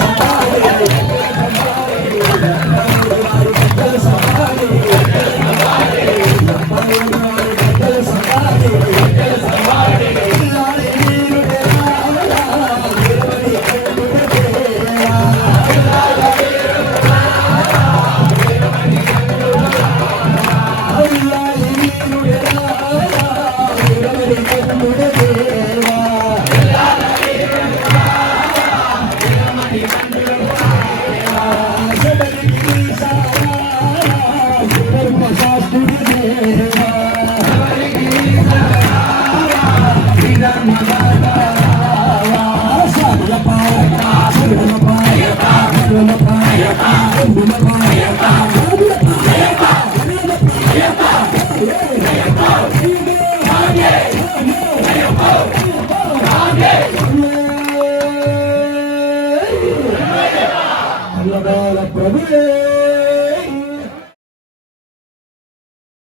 संभाले பிரபு